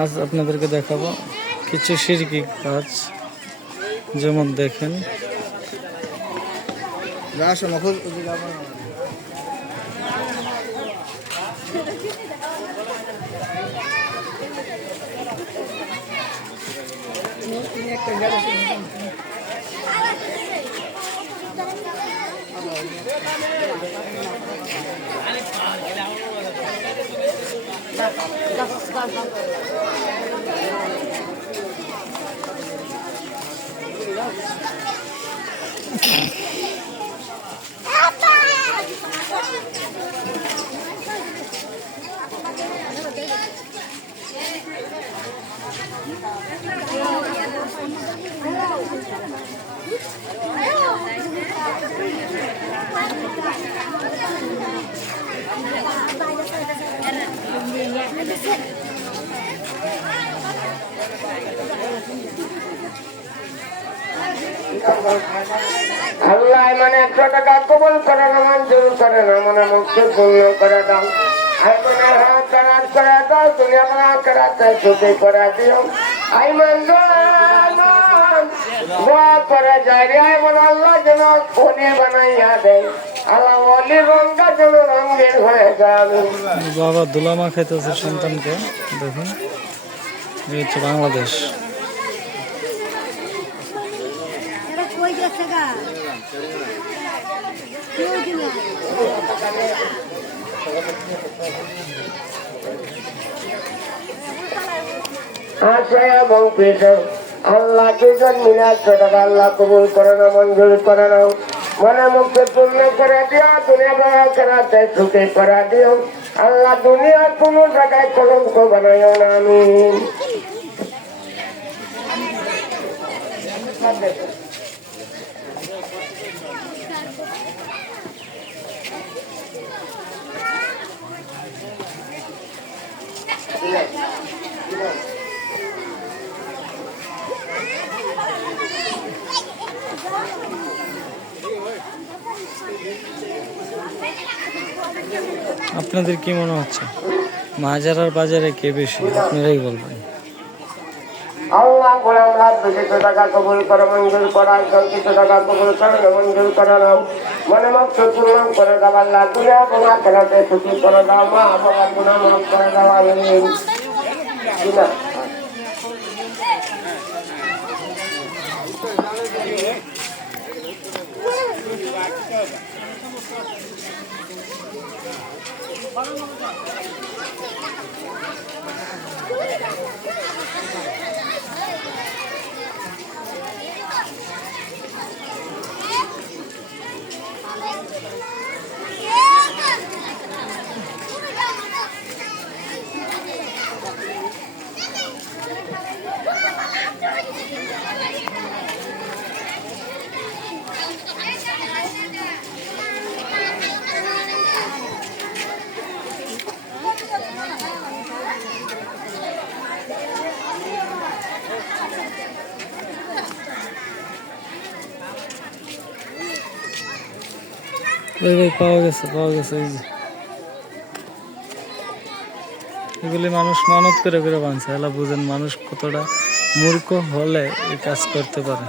আজ আপনাদেরকে দেখাবো কিছু শিরকি কাজ, যেমন দেখেন আল্লাহ মানে 100 টাকা কবুল করে না, মঞ্জুর করে না, মানে মুক্তি পূর্ণ করে দাও। আই মনে হাত কারাত করে দাও, দুনিয়া বানা করাতে ছুটি করে দিও। আই দোয়া করে যায় রে, আই বল আল্লাহ যেন ওলি বানাইয়া দেয়, আল্লাহ ওলি রঙটা যেন রঙের হয়ে যাবে। বাবা দুলামা খাইতেছে সন্তানকে, দেখুন এই হচ্ছে বাংলাদেশ। আশা এবং পেশর আল্লাহ দুজন মিলে 100 টাকা আল্লাহ কবুল করে না, মঞ্জুর করে নাও, মনে মুক্তি পূর্ণ করে দিও, দুনিয়া বাবা করাতে ছুটি করে দিও। আল্লাহ দুনিয়ার কোনো জায়গায় কলঙ্ক বানাইও না, আমিন। আপনাদের কি মনে হচ্ছে মাজার আর বাজারে কে বেশি? আপনারাই বলবেন। আল্লাহ গোলাম রাত 200 টাকা কবুল করে, মঞ্জুর করা, কিছু টাকা কবুল করে মঞ্জুর করে নাও, মনে মত পূর্ণ করে দাও। আল্লাহ দুনিয়া বাবা করাতে ছুটি করে দাও, মা বাবার গুনাহ মাফ করে দাও, আমিন। ভাই পাওয়া গেছে, পাওয়া গেছে। এই যে এগুলি মানুষ মানত করে করে বানছে। এলা বুঝেন মানুষ কতটা মূর্খ হলে এই কাজ করতে পারে।